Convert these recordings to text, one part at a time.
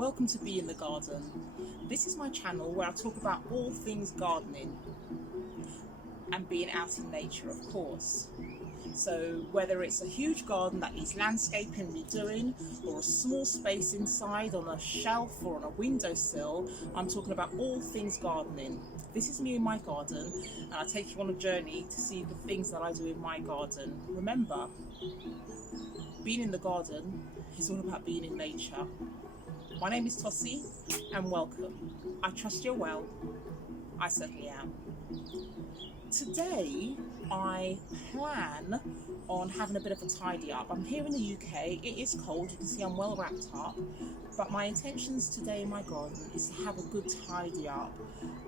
Welcome to Be in the Garden. This is my channel where I talk about all things gardening and being out in nature, of course. So whether it's a huge garden that needs landscaping, redoing, or a small space inside on a shelf or on a windowsill, I'm talking about all things gardening. This is me in my garden, and I take you on a journey to see the things that I do in my garden. Remember, being in the garden is all about being in nature. My name is Tossie, and welcome. I trust you're well. I certainly am. Today, I plan on having a bit of a tidy up. I'm here in the UK. It is cold. You can see I'm well wrapped up. But my intentions today in my garden is to have a good tidy up.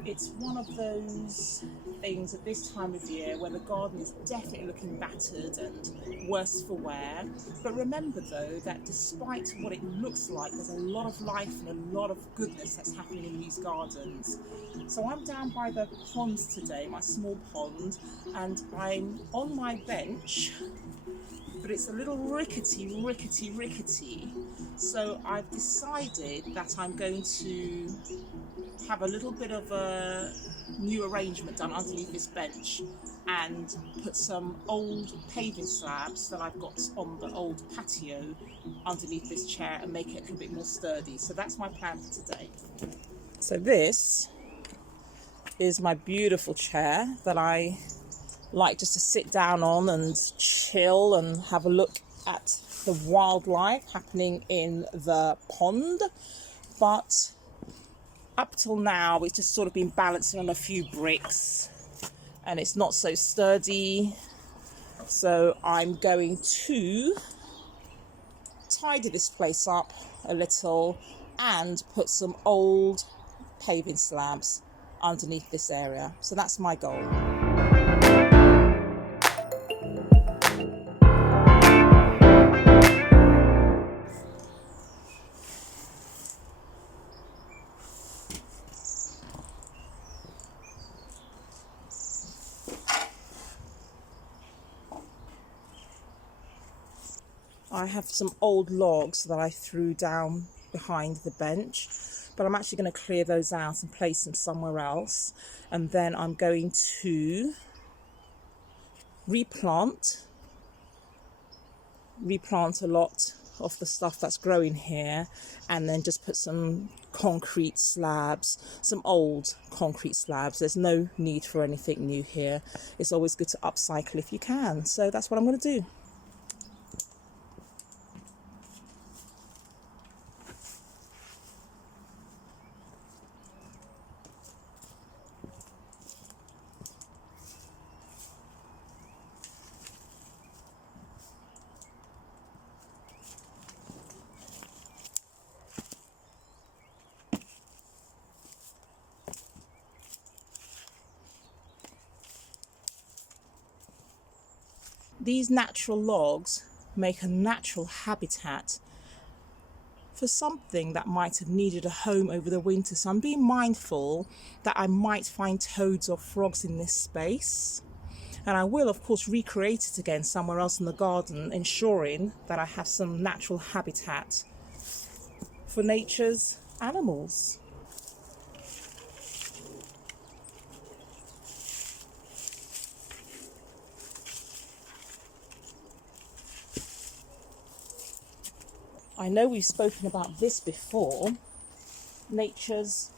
It's one of those things at this time of year where the garden is definitely looking battered and worse for wear. But remember though that despite what it looks like, there's a lot of life and a lot of goodness that's happening in these gardens. So I'm down by the pond today, my small pond, and I'm on my bench, but it's a little rickety. So I've decided that I'm going to have a little bit of a new arrangement done underneath this bench and put some old paving slabs that I've got on the old patio underneath this chair and make it a little bit more sturdy. So that's my plan for today. So this is my beautiful chair that I like just to sit down on and chill and have a look at the wildlife happening in the pond. But up till now it's just sort of been balancing on a few bricks and it's not so sturdy, so I'm going to tidy this place up a little and put some old paving slabs underneath this area. So that's my goal. I have some old logs that I threw down behind the bench, but I'm actually going to clear those out and place them somewhere else. And then I'm going to replant a lot of the stuff that's growing here, and then just put some concrete slabs, some old concrete slabs. There's no need for anything new here. It's always good to upcycle if you can. So that's what I'm going to do. These natural logs make a natural habitat for something that might have needed a home over the winter. So I'm being mindful that I might find toads or frogs in this space. And I will, of course, recreate it again somewhere else in the garden, ensuring that I have some natural habitat for nature's animals. I know we've spoken about this before, nature's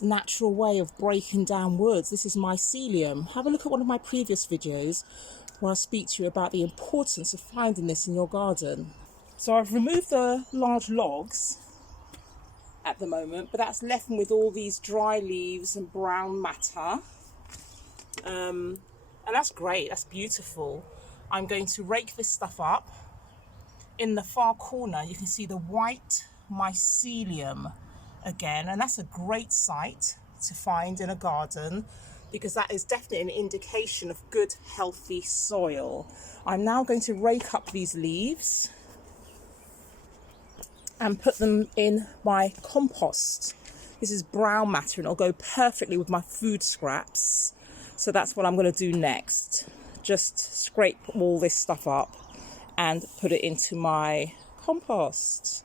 natural way of breaking down woods. This is mycelium. Have a look at one of my previous videos where I speak to you about the importance of finding this in your garden. So I've removed the large logs at the moment, but that's left me with all these dry leaves and brown matter. And that's great, that's beautiful. I'm going to rake this stuff up. In the far corner, you can see the white mycelium again, and that's a great sight to find in a garden because that is definitely an indication of good, healthy soil. I'm now going to rake up these leaves and put them in my compost. This is brown matter and it'll go perfectly with my food scraps. So that's what I'm going to do next. Just scrape all this stuff up and put it into my compost.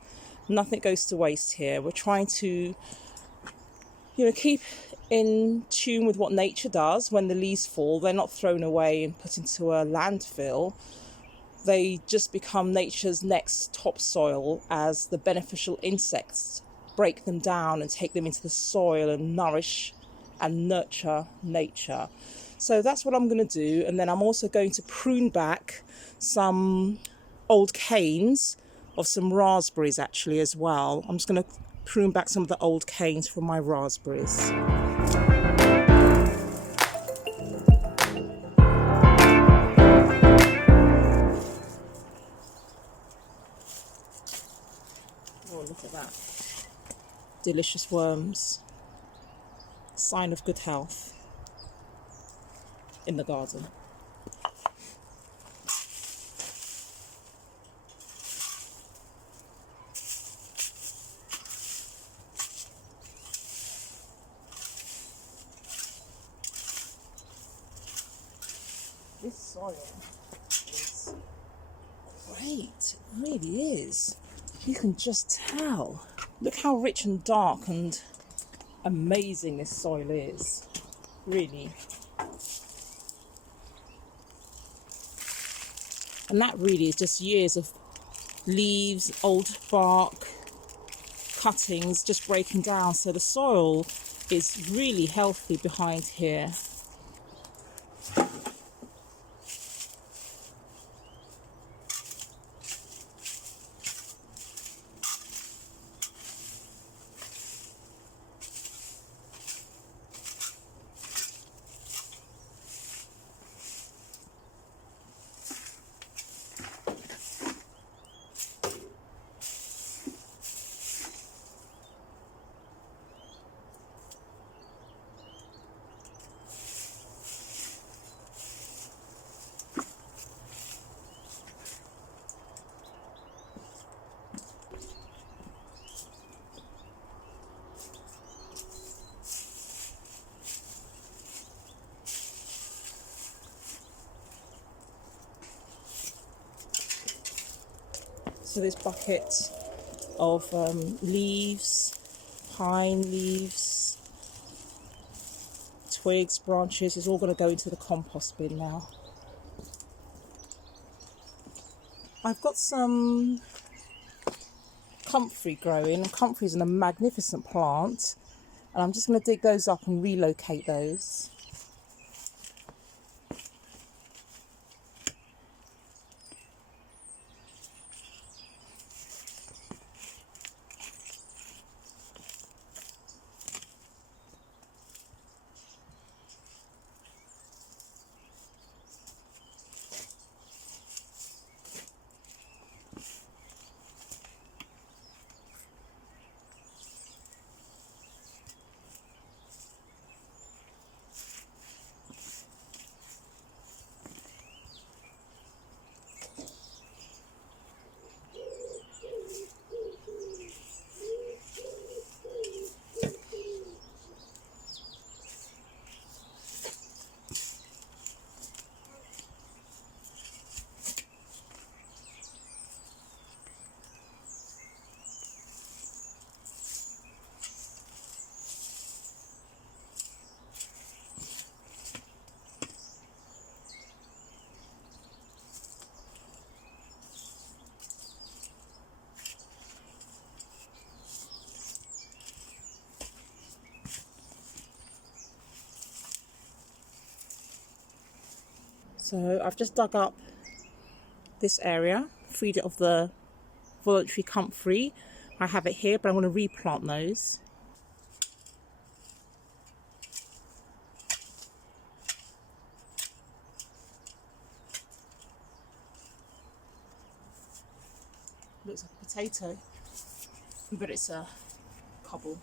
Nothing goes to waste here. We're trying to, keep in tune with what nature does. When the leaves fall, they're not thrown away and put into a landfill. They just become nature's next topsoil as the beneficial insects break them down and take them into the soil and nourish and nurture nature. So that's what I'm going to do. And then I'm also going to prune back some old canes of some raspberries actually as well. I'm just going to prune back some of the old canes from my raspberries. Oh, look at that. Delicious worms. Sign of good health in the garden. This soil is great, it really is. You can just tell. Look how rich and dark and amazing this soil is, really. And that really is just years of leaves, old bark, cuttings just breaking down. So the soil is really healthy behind here. So this bucket of leaves, pine leaves, twigs, branches is all going to go into the compost bin now. I've got some comfrey growing. Comfrey is a magnificent plant, and I'm just going to dig those up and relocate those. So I've just dug up this area, freed it of the voluntary comfrey. I have it here, but I'm going to replant those. Looks like a potato, but it's a cobble.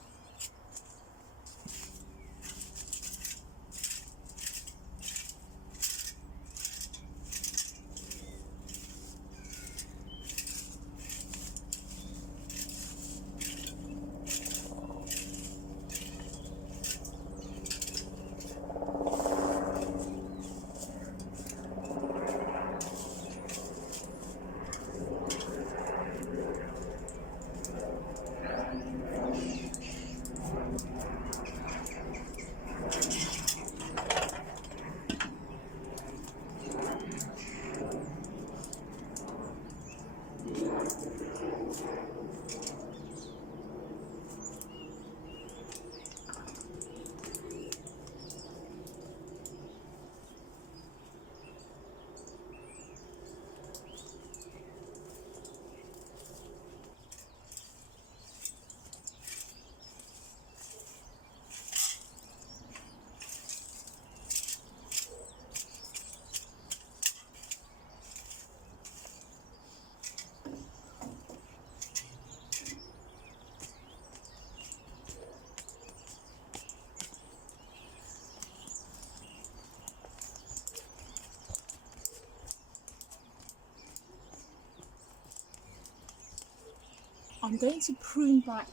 I'm going to prune back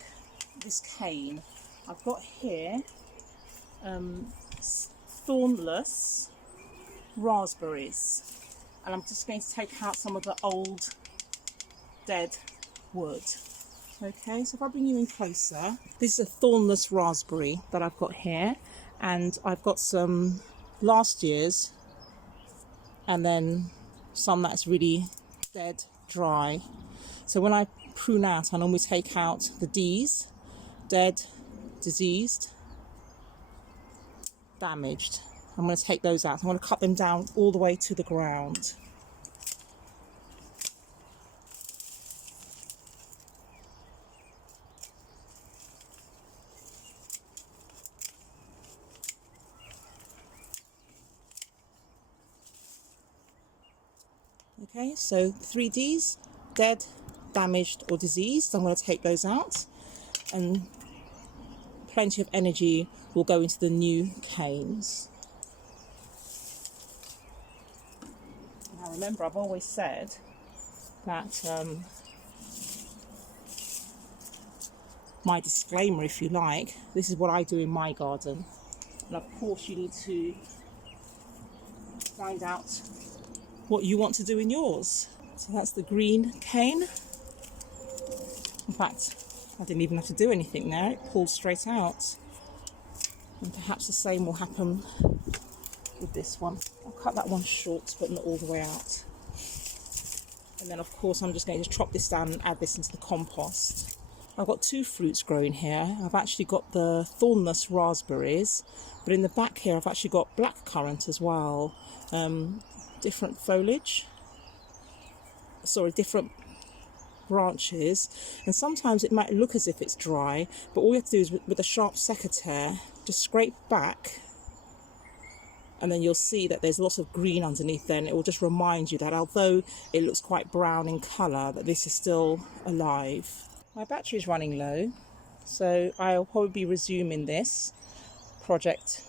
this cane. I've got here thornless raspberries, and I'm just going to take out some of the old dead wood. Okay, so if I bring you in closer, this is a thornless raspberry that I've got here, and I've got some last year's and then some that's really dead dry. So when I prune out, I normally take out the D's, dead, diseased, damaged. I'm going to take those out. I'm going to cut them down all the way to the ground. Okay, so 3 Ds, dead, damaged or diseased. I'm going to take those out, and plenty of energy will go into the new canes. Now remember, I've always said that my disclaimer, if you like, this is what I do in my garden, and of course you need to find out what you want to do in yours. So that's the green cane. In fact, I didn't even have to do anything there, it pulled straight out. And perhaps the same will happen with this one. I'll cut that one short, but not all the way out. And then of course I'm just going to chop this down and add this into the compost. I've got 2 fruits growing here. I've actually got the thornless raspberries, but in the back here I've actually got blackcurrant as well. Different foliage, different branches, and sometimes it might look as if it's dry, but all you have to do is with a sharp secateur just scrape back, and then you'll see that there's lots of green underneath there, and it will just remind you that although it looks quite brown in colour, that this is still alive. My battery is running low, so I'll probably be resuming this project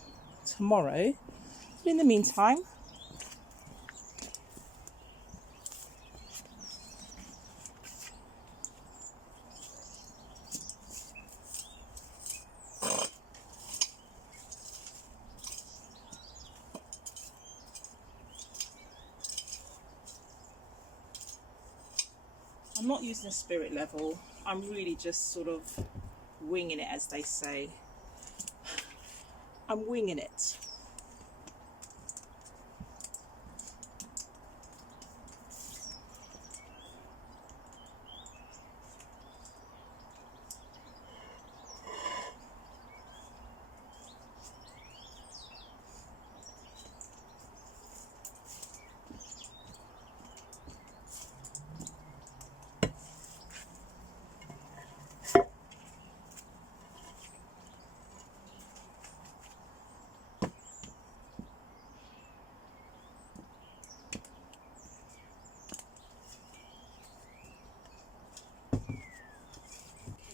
tomorrow, but in the meantime I'm not using a spirit level, I'm really just sort of winging it, as they say. I'm winging it.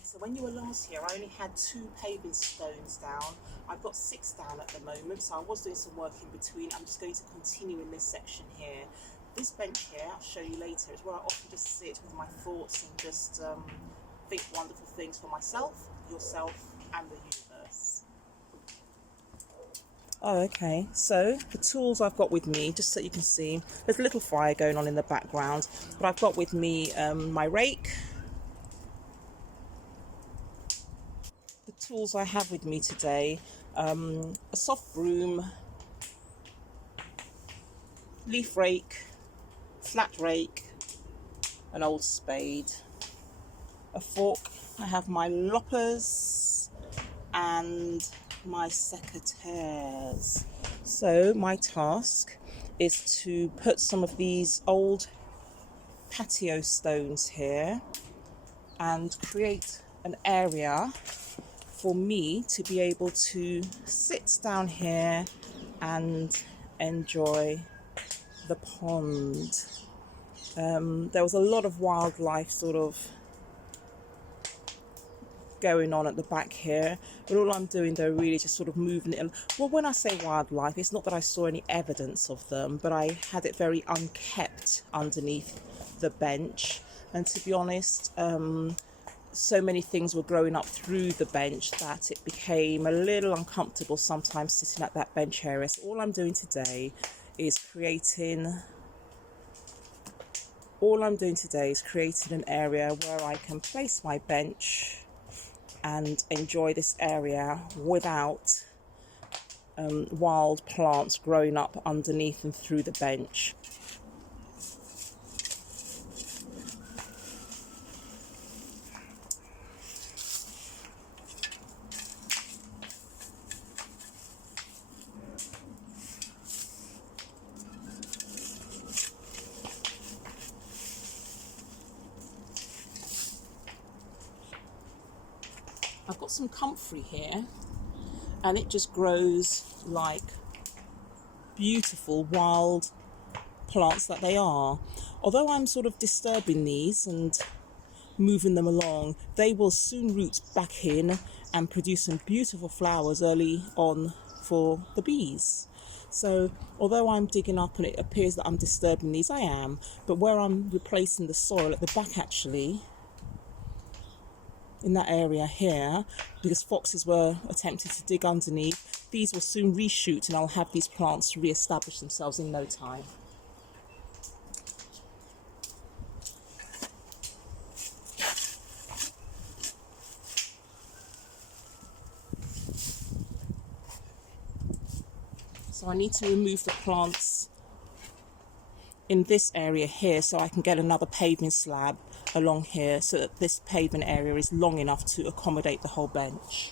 So when you were last here, I only had 2 paving stones down. I've got 6 down at the moment, so I was doing some work in between. I'm just going to continue in this section here. This bench here, I'll show you later, is where I often just sit with my thoughts and just think wonderful things for myself, yourself, and the universe. Oh, okay, so the tools I've got with me, just so you can see, there's a little fire going on in the background, but I've got with me my rake. The tools I have with me today, a soft broom, leaf rake, flat rake, an old spade, a fork. I have my loppers and my secateurs. So my task is to put some of these old patio stones here and create an area for me to be able to sit down here and enjoy the pond. There was a lot of wildlife sort of going on at the back here, but all I'm doing though really just sort of moving it. Well, when I say wildlife, it's not that I saw any evidence of them, but I had it very unkept underneath the bench, and to be honest, so many things were growing up through the bench that it became a little uncomfortable sometimes sitting at that bench area. So all I'm doing today is creating an area where I can place my bench and enjoy this area without wild plants growing up underneath and through the bench. I've got some comfrey here, and it just grows like beautiful wild plants that they are. Although I'm sort of disturbing these and moving them along, they will soon root back in and produce some beautiful flowers early on for the bees. So although I'm digging up and it appears that I'm disturbing these, I am, but where I'm replacing the soil at the back, actually, in that area here, because foxes were attempting to dig underneath, these will soon reshoot and I'll have these plants re-establish themselves in no time. So I need to remove the plants in this area here so I can get another paving slab along here so that this paving area is long enough to accommodate the whole bench.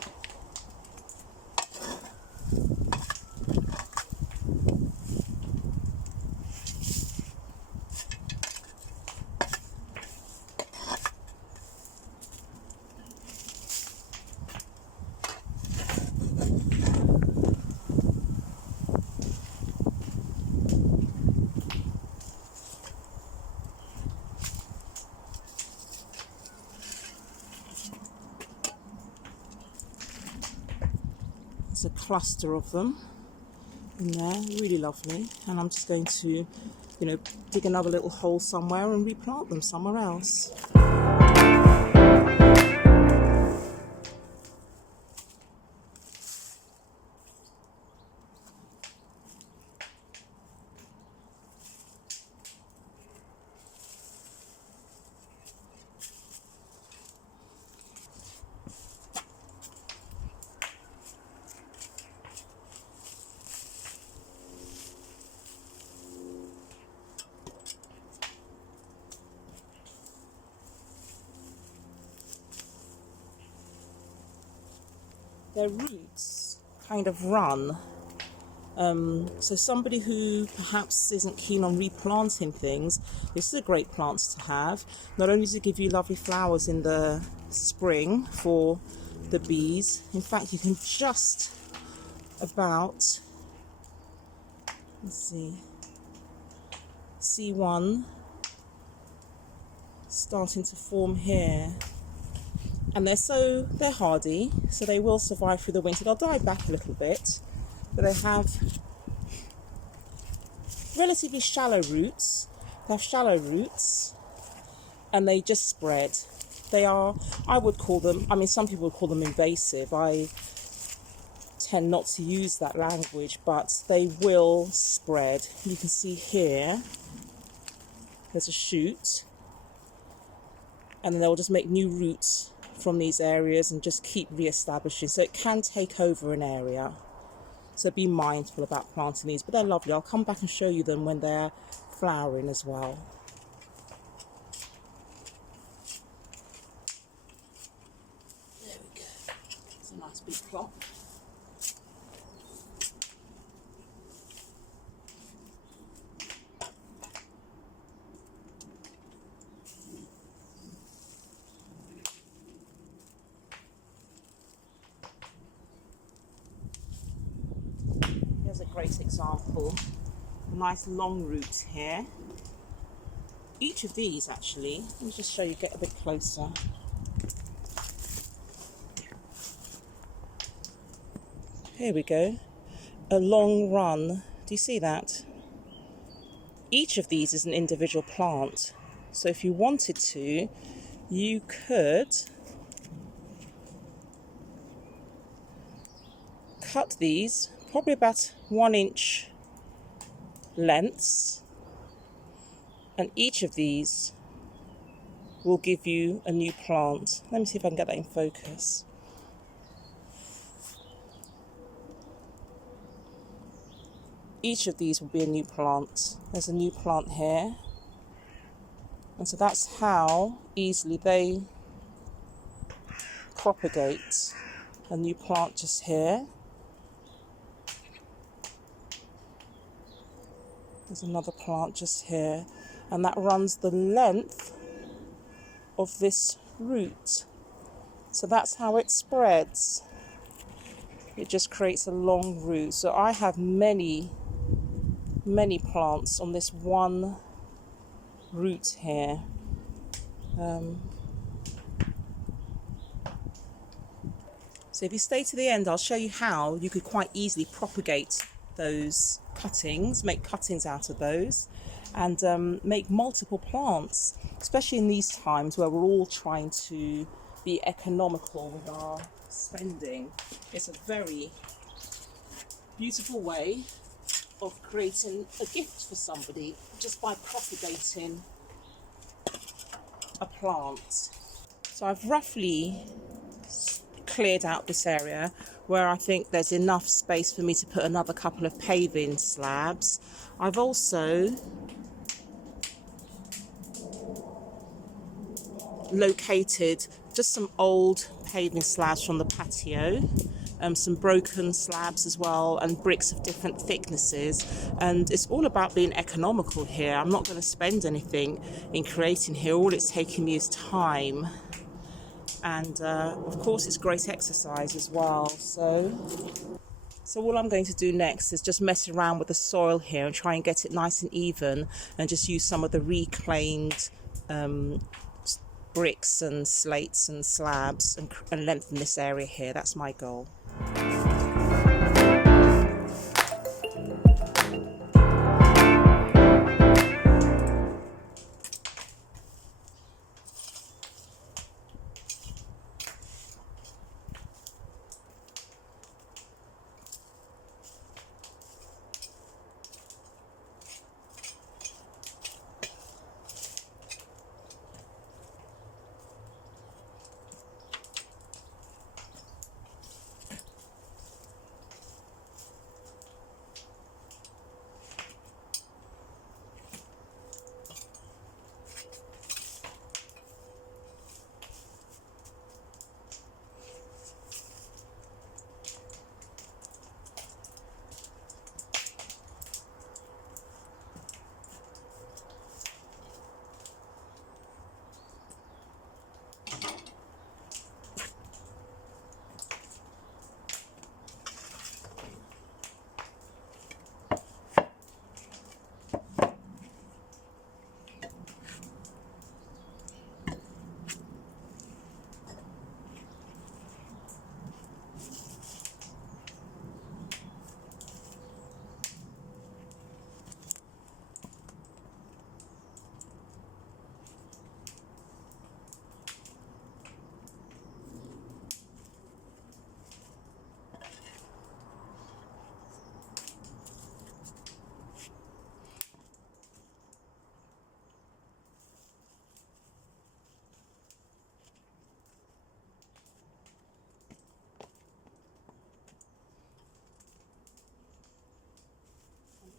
There's a cluster of them in there, really lovely, and I'm just going to, dig another little hole somewhere and replant them somewhere else. Their roots kind of run. So somebody who perhaps isn't keen on replanting things, this is a great plant to have. Not only does it give you lovely flowers in the spring for the bees, in fact you can just about, see one starting to form here. And they're hardy, so they will survive through the winter. They'll die back a little bit, but they have relatively shallow roots. They have shallow roots, and they just spread. They are, I would call them, some people would call them invasive. I tend not to use that language, but they will spread. You can see here, there's a shoot, and then they'll just make new roots from these areas and just keep re-establishing. So it can take over an area. So be mindful about planting these, but they're lovely. I'll come back and show you them when they're flowering as well. There we go. It's a nice big clump. Here's a great example. A nice long root here. Each of these actually, let me just show you, get a bit closer. Here we go. A long run. Do you see that? Each of these is an individual plant. So if you wanted to, you could cut these probably about 1 inch lengths, and each of these will give you a new plant. Let me see if I can get that in focus. Each of these will be a new plant. There's a new plant here. And so that's how easily they propagate. A new plant just here. There's another plant just here. And that runs the length of this root. So that's how it spreads. It just creates a long root. So I have many plants on this one root here. So if you stay to the end, I'll show you how you could quite easily propagate those cuttings, make cuttings out of those, and make multiple plants, especially in these times where we're all trying to be economical with our spending. It's a very beautiful way of creating a gift for somebody just by propagating a plant. So I've roughly cleared out this area where I think there's enough space for me to put another couple of paving slabs. I've also located just some old paving slabs from the patio, some broken slabs as well, and bricks of different thicknesses. And it's all about being economical here. I'm not going to spend anything in creating here. All it's taking me is time, and of course it's great exercise as well. So all I'm going to do next is just mess around with the soil here and try and get it nice and even, and just use some of the reclaimed bricks and slates and slabs and lengthen this area here. That's my goal.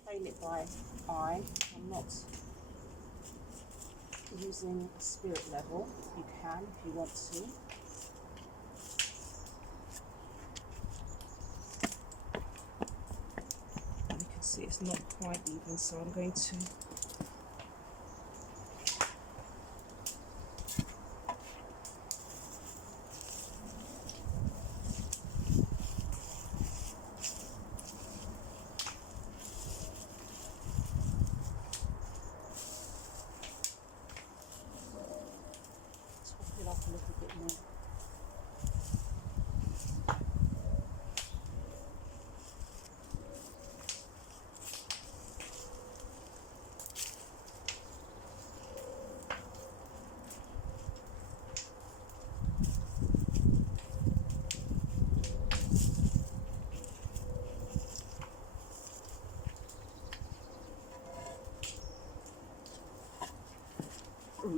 Playing it by eye. I'm not using spirit level. You can if you want to. And you can see it's not quite even, so I'm going to top it up a little bit more.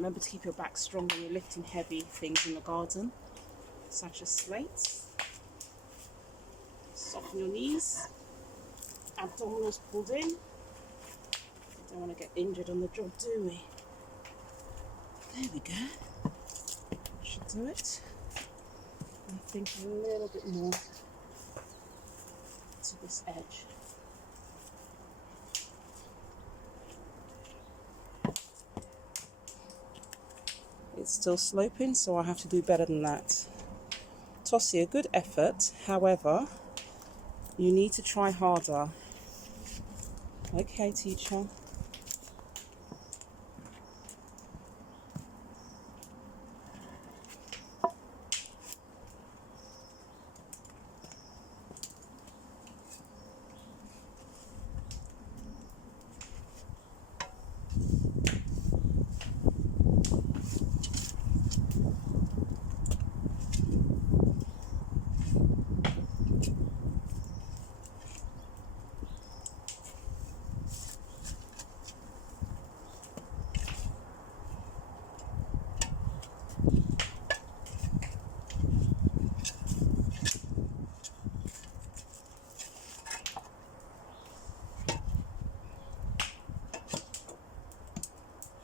remember to keep your back strong when you're lifting heavy things in the garden, such as slates. Soften your knees, abdominals pulled in. We don't want to get injured on the job, do we? There we go. Should do it. I think a little bit more to this edge. It's still sloping, so I have to do better than that. Tossie, a good effort. However, you need to try harder. Okay, teacher.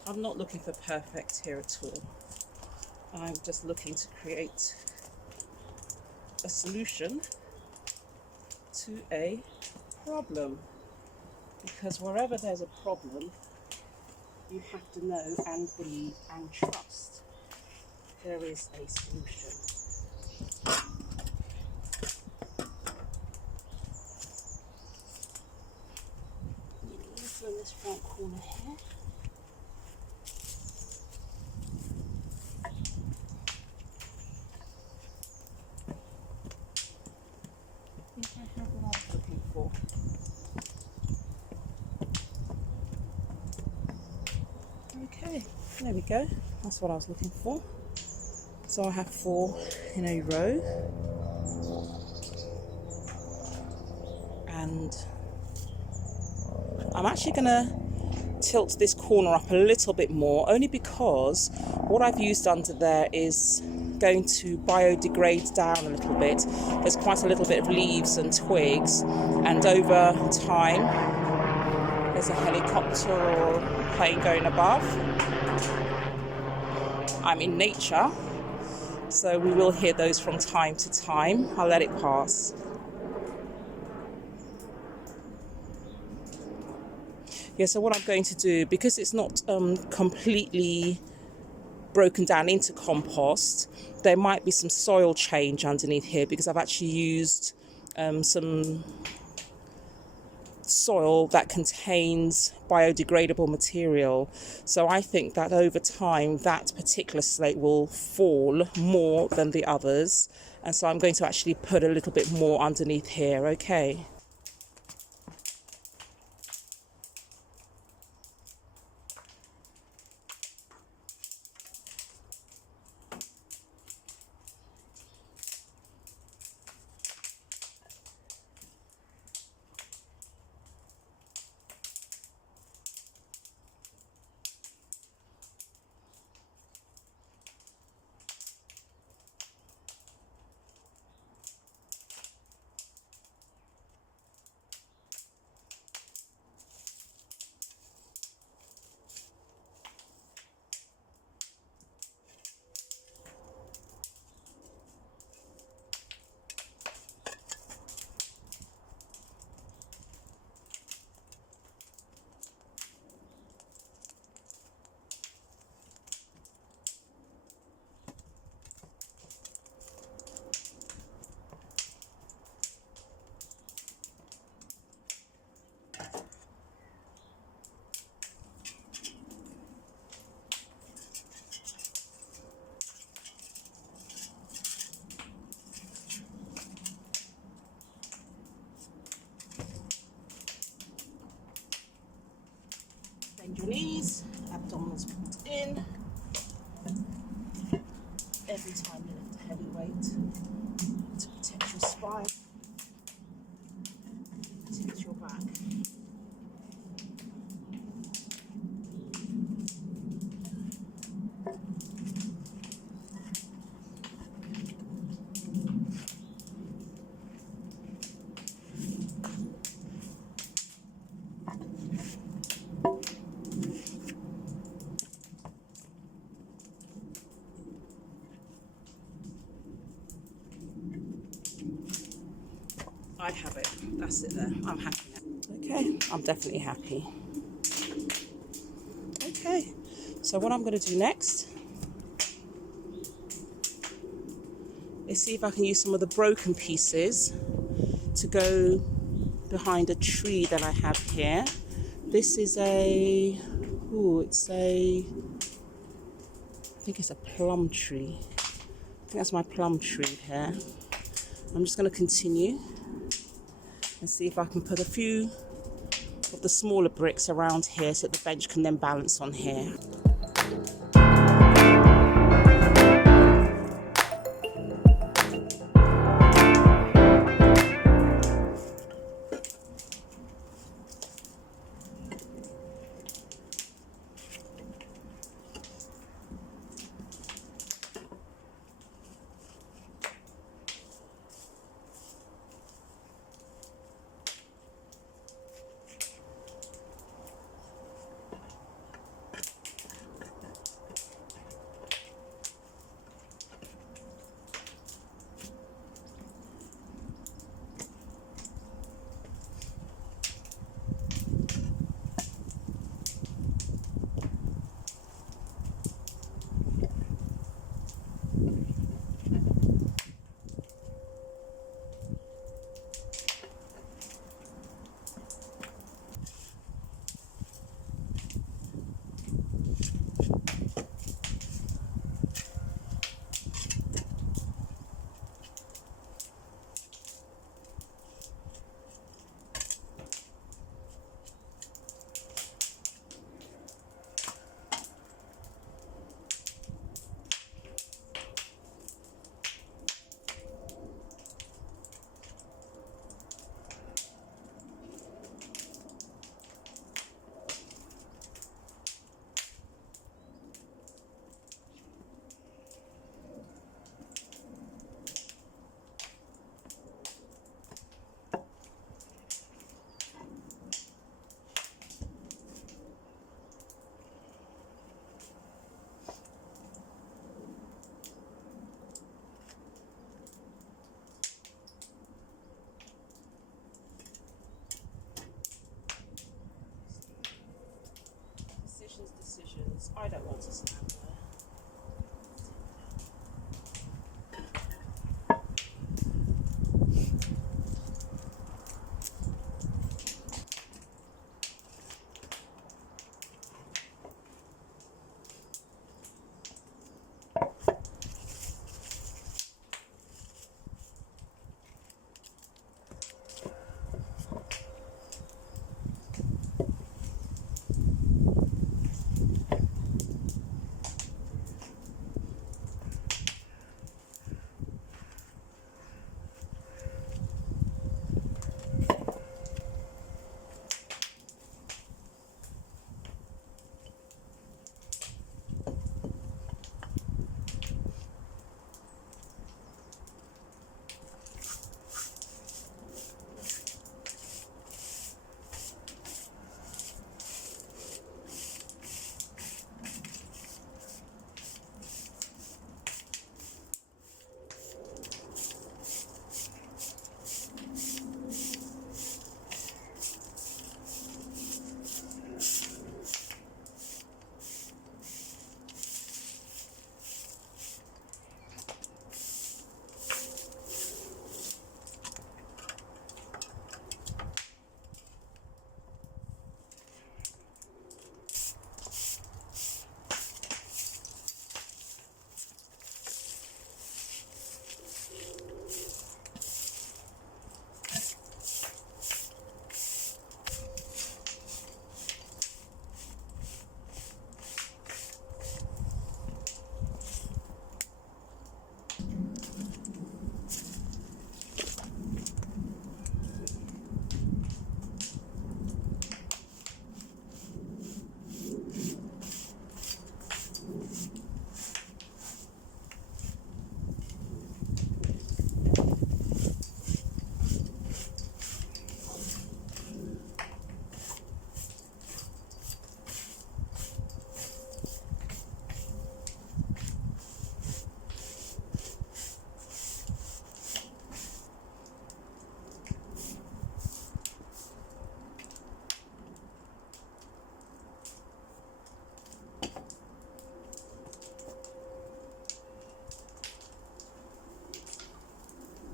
I'm not looking for perfect here at all. I'm just looking to create a solution to a problem. Because wherever there's a problem, you have to know and believe and trust there is a solution. Also in this front corner here. I think I have what I was looking for. Okay, there we go. That's what I was looking for. So I have 4 in a row. And I'm actually going to tilt this corner up a little bit more, only because what I've used under there is going to biodegrade down a little bit. There's quite a little bit of leaves and twigs, and over time there's a helicopter or a plane going above. I'm in nature, so we will hear those from time to time. I'll let it pass. Yeah, so what I'm going to do, because it's not completely broken down into compost, there might be some soil change underneath here, because I've actually used some soil that contains biodegradable material. So I think that over time that particular slate will fall more than the others, and so I'm going to actually put a little bit more underneath here. Okay. I have it. That's it there. I'm happy now. Okay, I'm definitely happy. Okay, so what I'm going to do next is see if I can use some of the broken pieces to go behind a tree that I have here. This is I think it's a plum tree. I think that's my plum tree here. I'm just going to continue and see if I can put a few of the smaller bricks around here so that the bench can then balance on here.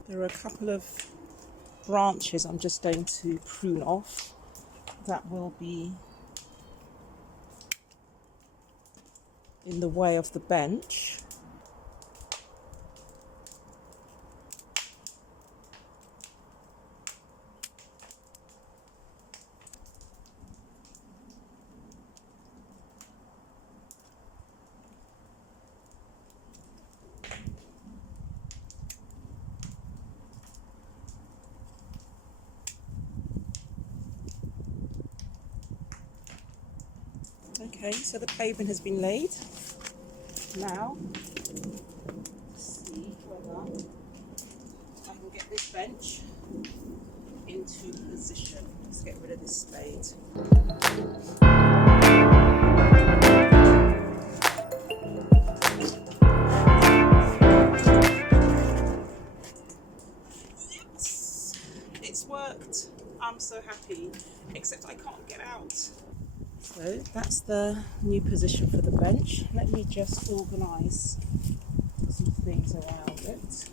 There are a couple of branches I'm just going to prune off that will be in the way of the bench. Okay, so the paving has been laid. Now, let's see whether I can get this bench into position. Let's get rid of this spade. Yes, it's worked. I'm so happy, except I can't get out. So that's the new position for the bench. Let me just organise some things around it.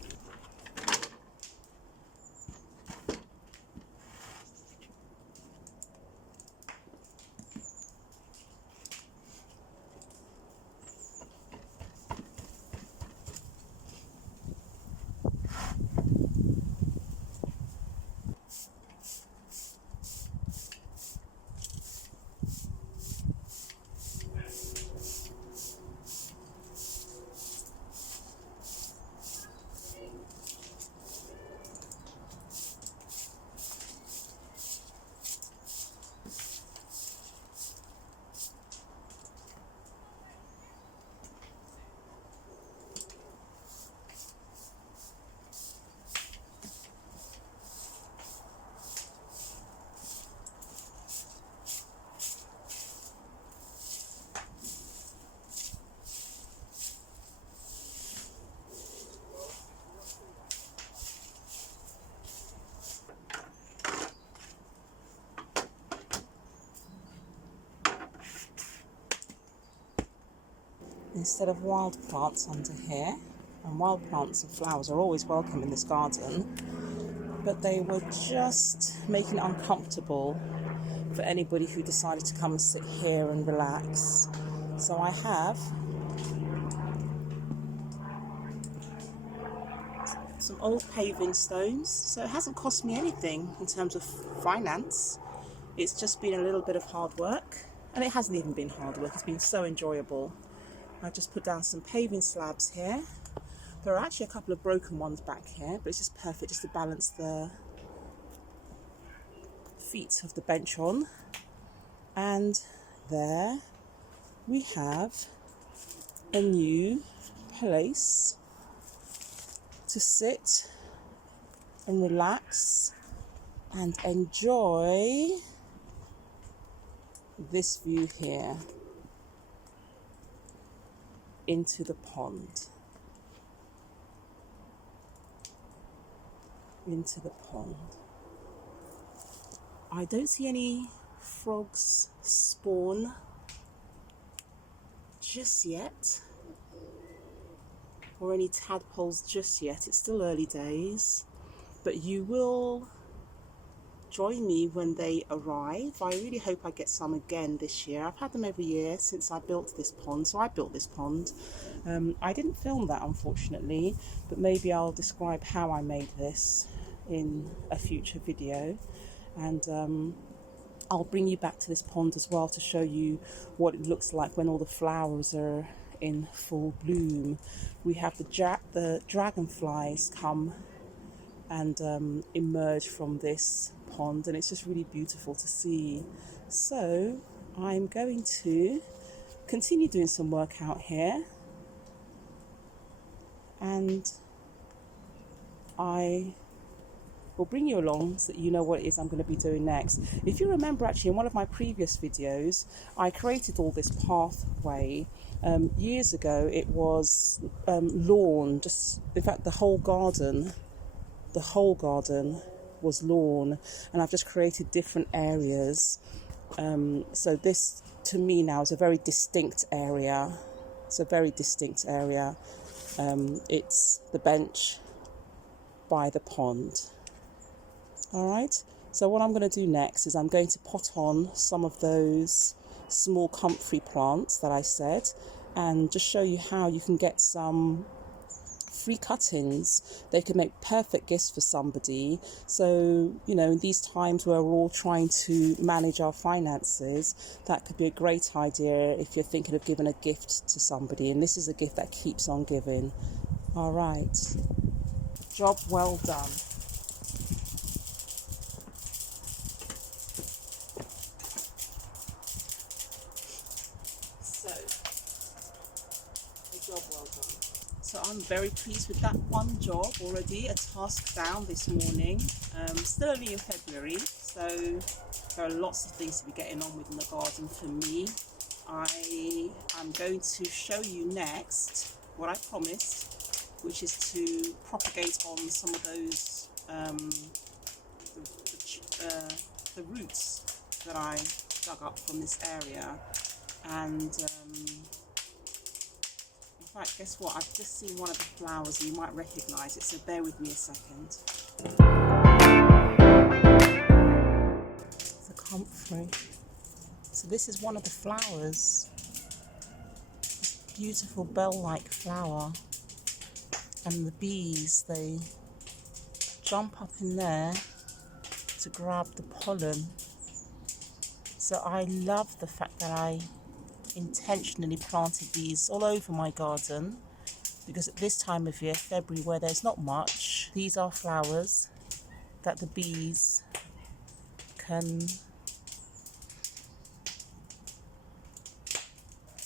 Instead of wild plants under here, and wild plants and flowers are always welcome in this garden, but they were just making it uncomfortable for anybody who decided to come and sit here and relax. So I have some old paving stones, so it hasn't cost me anything in terms of finance. It's just been a little bit of hard work, and it hasn't even been hard work, it's been so enjoyable. I just put down some paving slabs here. There are actually a couple of broken ones back here, but it's just perfect just to balance the feet of the bench on. And there we have a new place to sit and relax and enjoy this view here into the pond. Into the pond. I don't see any frogs spawn just yet, or any tadpoles just yet. It's still early days, but you will join me when they arrive. I really hope I get some again this year. I've had them every year since I built this pond, so I built this pond. I didn't film that, unfortunately, but maybe I'll describe how I made this in a future video, and I'll bring you back to this pond as well to show you what it looks like when all the flowers are in full bloom. We have the dragonflies come and emerge from this pond, and it's just really beautiful to see. So I'm going to continue doing some work out here, and I will bring you along so that you know what it is I'm going to be doing next. If you remember, actually, in one of my previous videos, I created all this pathway. Years ago, it was lawn. In fact, the whole garden was lawn, and I've just created different areas. So this, to me now, is a very distinct area. It's a very distinct area. It's the bench, by the pond. All right, so what I'm going to do next is I'm going to pot on some of those small comfrey plants that I said, and just show you how you can get some free cuttings. They can make perfect gifts for somebody. So, you know, in these times where we're all trying to manage our finances, that could be a great idea if you're thinking of giving a gift to somebody. And this is a gift that keeps on giving. All right, job well done. So, a job well done. So I'm very pleased with that one job already, a task down this morning. Still only in February, so there are lots of things to be getting on with in the garden for me. I am going to show you next what I promised, which is to propagate on some of those the roots that I dug up from this area. And in fact, guess what? I've just seen one of the flowers. You might recognise it, so bear with me a second. It's a comfrey. So this is one of the flowers. This beautiful bell-like flower. And the bees, they jump up in there to grab the pollen. So I love the fact that I intentionally planted these all over my garden, because at this time of year, February, where there's not much, these are flowers that the bees can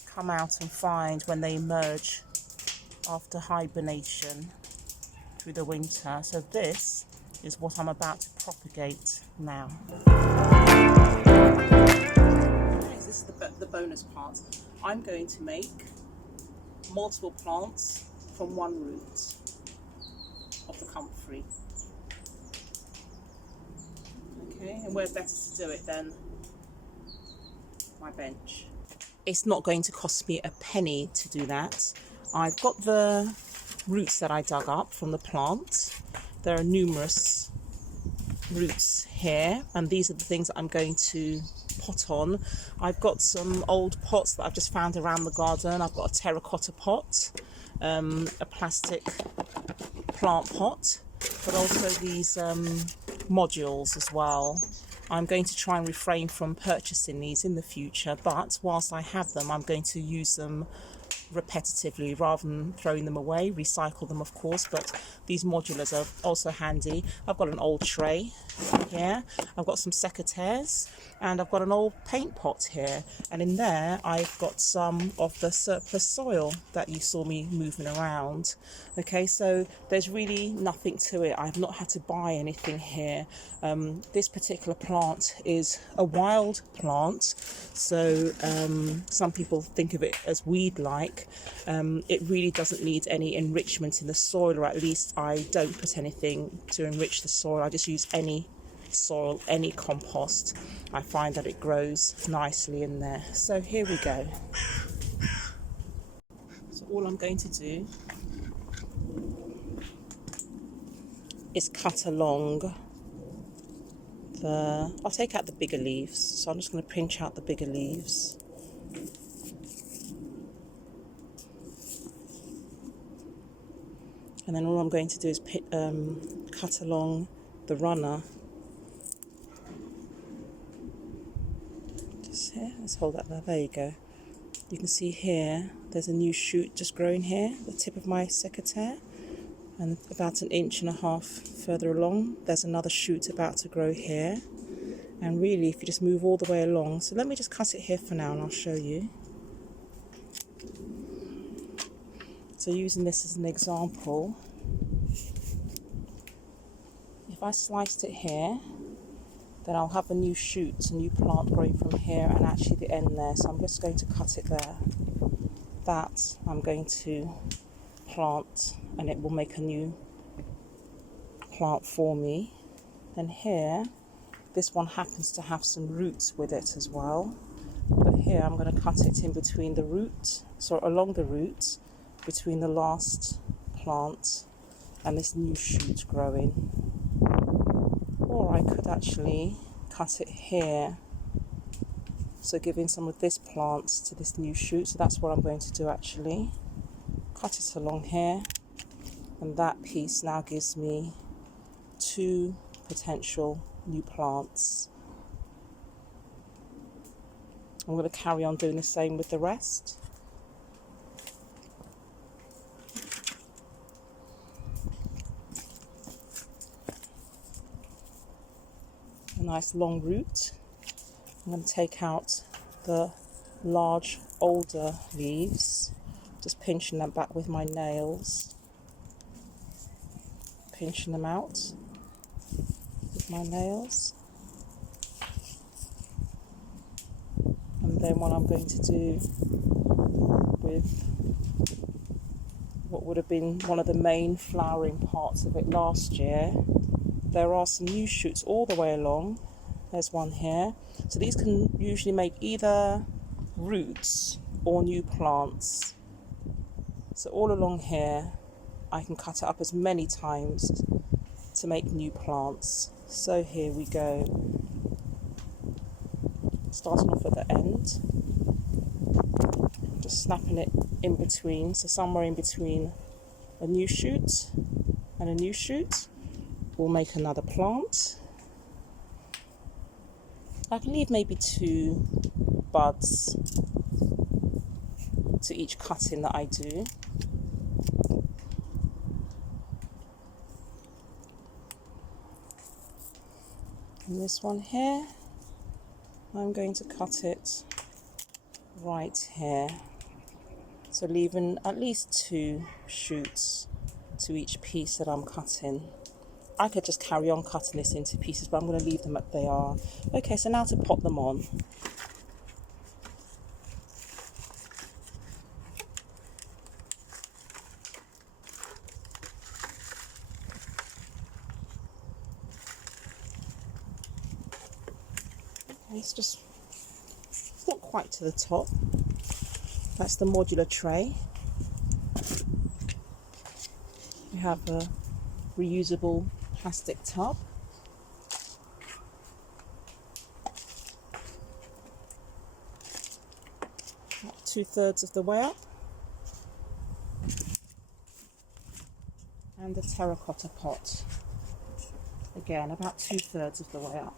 come out and find when they emerge after hibernation through the winter. So this is what I'm about to propagate now. This is the bonus part. I'm going to make multiple plants from one root of the comfrey. Okay, and where better to do it than my bench. It's not going to cost me a penny to do that. I've got the roots that I dug up from the plant. There are numerous roots here, and these are the things that I'm going to pot on. I've got some old pots that I've just found around the garden. I've got a terracotta pot, a plastic plant pot, but also these modules as well. I'm going to try and refrain from purchasing these in the future, but whilst I have them, I'm going to use them repetitively rather than throwing them away. Recycle them, of course, but these modulars are also handy. I've got an old tray here, I've got some secateurs, and I've got an old paint pot here, and in there I've got some of the surplus soil that you saw me moving around. Okay, so there's really nothing to it. I've not had to buy anything here. This particular plant is a wild plant, so some people think of it as weed-like. It really doesn't need any enrichment in the soil, or at least I don't put anything to enrich the soil. I just use any soil, any compost. I find that it grows nicely in there. So here we go. So all I'm going to do is cut along I'll take out the bigger leaves. So I'm just going to pinch out the bigger leaves. And then all I'm going to do is cut along the runner. Just here, let's hold that there. There you go. You can see here, there's a new shoot just growing here, the tip of my secateur. And about 1.5 inches further along, there's another shoot about to grow here. And really, if you just move all the way along, so let me just cut it here for now and I'll show you. So using this as an example, if I sliced it here, then I'll have a new shoot, a new plant growing from here and actually the end there. So I'm just going to cut it there. That I'm going to plant and it will make a new plant for me. Then here, this one happens to have some roots with it as well. But here I'm going to cut it in between the root, so along the root, between the last plant and this new shoot growing. Or I could actually cut it here, so giving some of this plant to this new shoot. So that's what I'm going to do actually. Cut it along here, and that piece now gives me 2 potential new plants. I'm going to carry on doing the same with the rest. A nice long root. I'm going to take out the large older leaves, just pinching them back with my nails, pinching them out with my nails. And then what I'm going to do with what would have been one of the main flowering parts of it last year, there are some new shoots all the way along. There's one here. So these can usually make either roots or new plants. So all along here, I can cut it up as many times to make new plants. So here we go. Starting off at the end, just snapping it in between. So somewhere in between a new shoot and a new shoot, we'll make another plant. I can leave maybe 2 buds to each cutting that I do. And this one here, I'm going to cut it right here. So leaving at least 2 shoots to each piece that I'm cutting. I could just carry on cutting this into pieces, but I'm going to leave them as they are. Okay, so now to pot them on. It's just not quite to the top. That's the modular tray. We have a reusable plastic tub. About 2/3 of the way up. And a terracotta pot. Again, about 2/3 of the way up.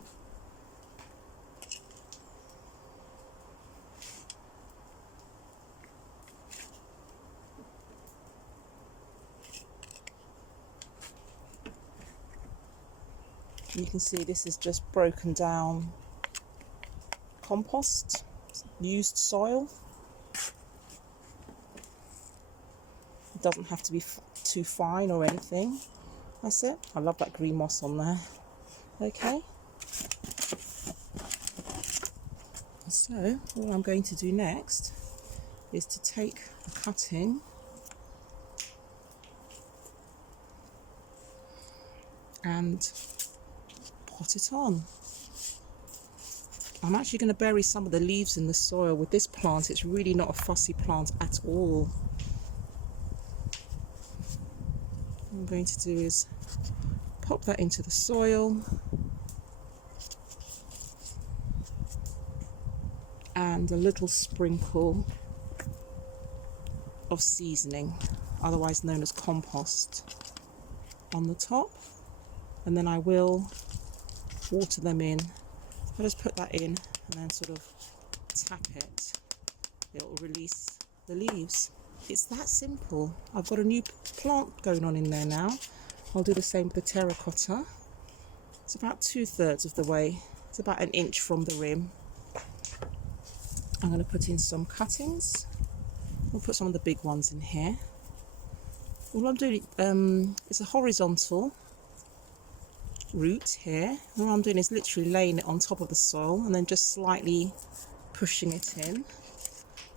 You can see this is just broken down compost, used soil. It doesn't have to be too fine or anything. That's it. I love that green moss on there. Okay. So what I'm going to do next is to take a cutting and pot it on. I'm actually going to bury some of the leaves in the soil. With this plant, it's really not a fussy plant at all. What I'm going to do is pop that into the soil and a little sprinkle of seasoning, otherwise known as compost, on the top, and then I will water them in. I'll just put that in and then sort of tap it. It will release the leaves. It's that simple. I've got a new plant going on in there now. I'll do the same with the terracotta. It's about 2/3 of the way. It's about 1 inch from the rim. I'm going to put in some cuttings. We'll put some of the big ones in here. All I'm doing is a horizontal root here. All I'm doing is literally laying it on top of the soil and then just slightly pushing it in.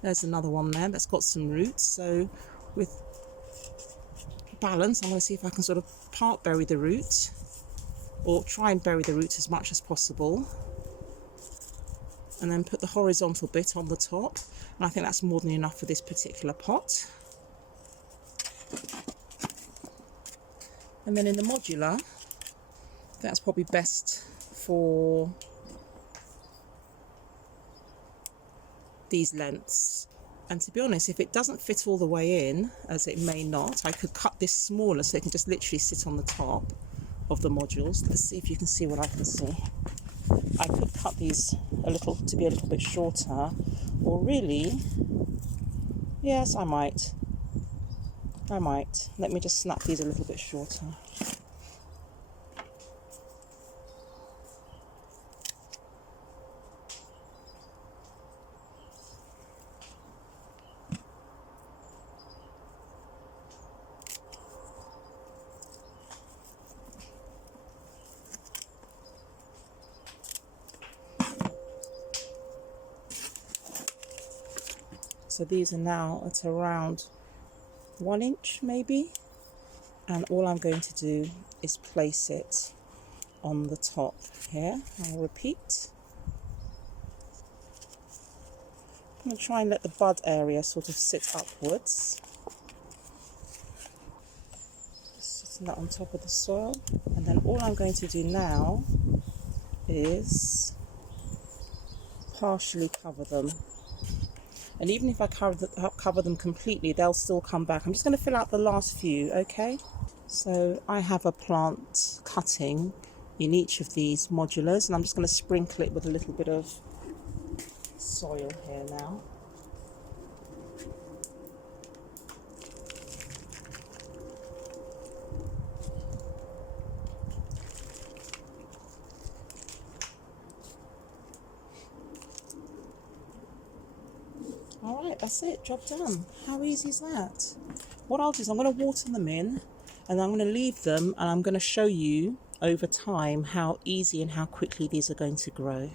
There's another one there that's got some roots. So with balance, I'm going to see if I can sort of part bury the root, or try and bury the root as much as possible, and then put the horizontal bit on the top. And I think that's more than enough for this particular pot. And then in the modular, that's probably best for these lengths. And to be honest, if it doesn't fit all the way in, as it may not, I could cut this smaller so it can just literally sit on the top of the modules. Let's see if you can see what I can see. I could cut these a little to be a little bit shorter, or really, yes, I might. Let me just snap these a little bit shorter. So these are now at around 1 inch maybe, and all I'm going to do is place it on the top here. I'll repeat. I'm going to try and let the bud area sort of sit upwards. Just sitting that on top of the soil, and then all I'm going to do now is partially cover them. And even if I cover them completely, they'll still come back. I'm just going to fill out the last few, okay? So I have a plant cutting in each of these modulars, and I'm just going to sprinkle it with a little bit of soil here now. Alright, that's it, job done. How easy is that? What I'll do is I'm going to water them in, and I'm going to leave them, and I'm going to show you over time how easy and how quickly these are going to grow.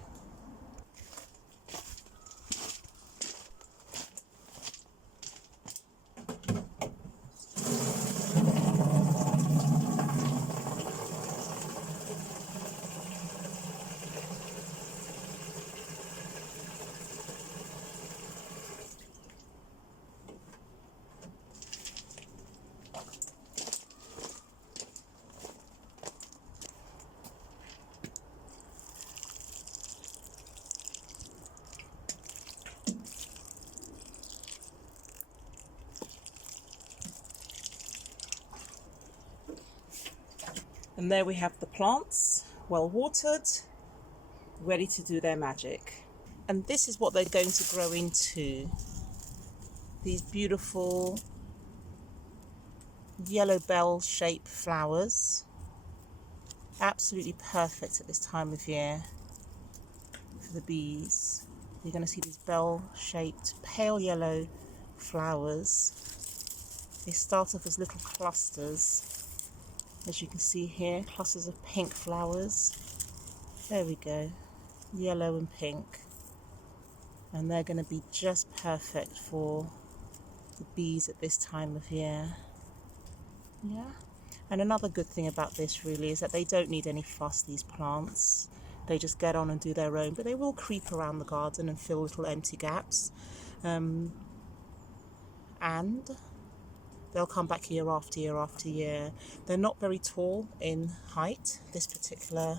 And there we have the plants, well watered, ready to do their magic. And this is what they're going to grow into. These beautiful yellow bell-shaped flowers. Absolutely perfect at this time of year for the bees. You're going to see these bell-shaped, pale yellow flowers. They start off as little clusters. As you can see here, clusters of pink flowers. There we go, yellow and pink. And they're going to be just perfect for the bees at this time of year. Yeah. And another good thing about this really is that they don't need any fuss, these plants. They just get on and do their own, but they will creep around the garden and fill little empty gaps. And they'll come back year after year after year. They're not very tall in height, this particular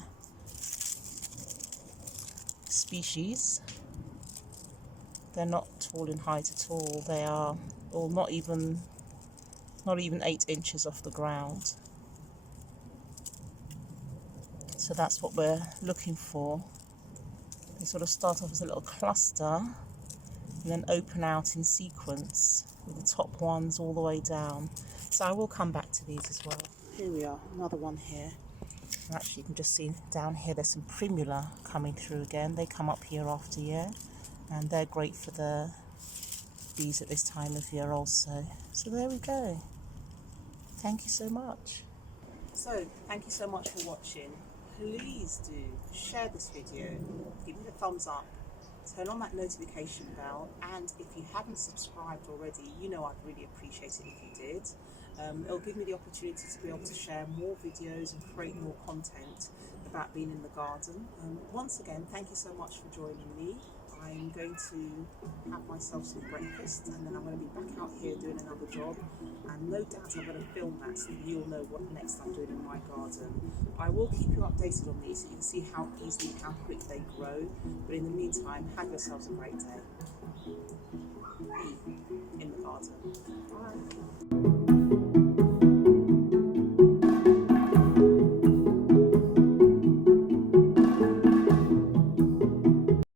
species. They're not tall in height at all. They are all not even 8 inches off the ground. So that's what we're looking for. They sort of start off as a little cluster and then open out in sequence with the top ones all the way down. So I will come back to these as well. Here we are, another one here. And actually you can just see down here there's some primula coming through again. They come up year after year, and they're great for the bees at this time of year also. So there we go. Thank you so much. So thank you so much for watching. Please do share this video, give me a thumbs up, turn on that notification bell, and if you haven't subscribed already, you know I'd really appreciate it if you did. It'll give me the opportunity to be able to share more videos and create more content about being in the garden. Once again, thank you so much for joining me. I'm going to have myself some breakfast, and then I'm going to be back out here doing another job, and no doubt I'm going to film that so that you'll know what next I'm doing in my garden. I will keep you updated on these so you can see how easily, how quick they grow, but in the meantime, have yourselves a great day in the garden. Bye.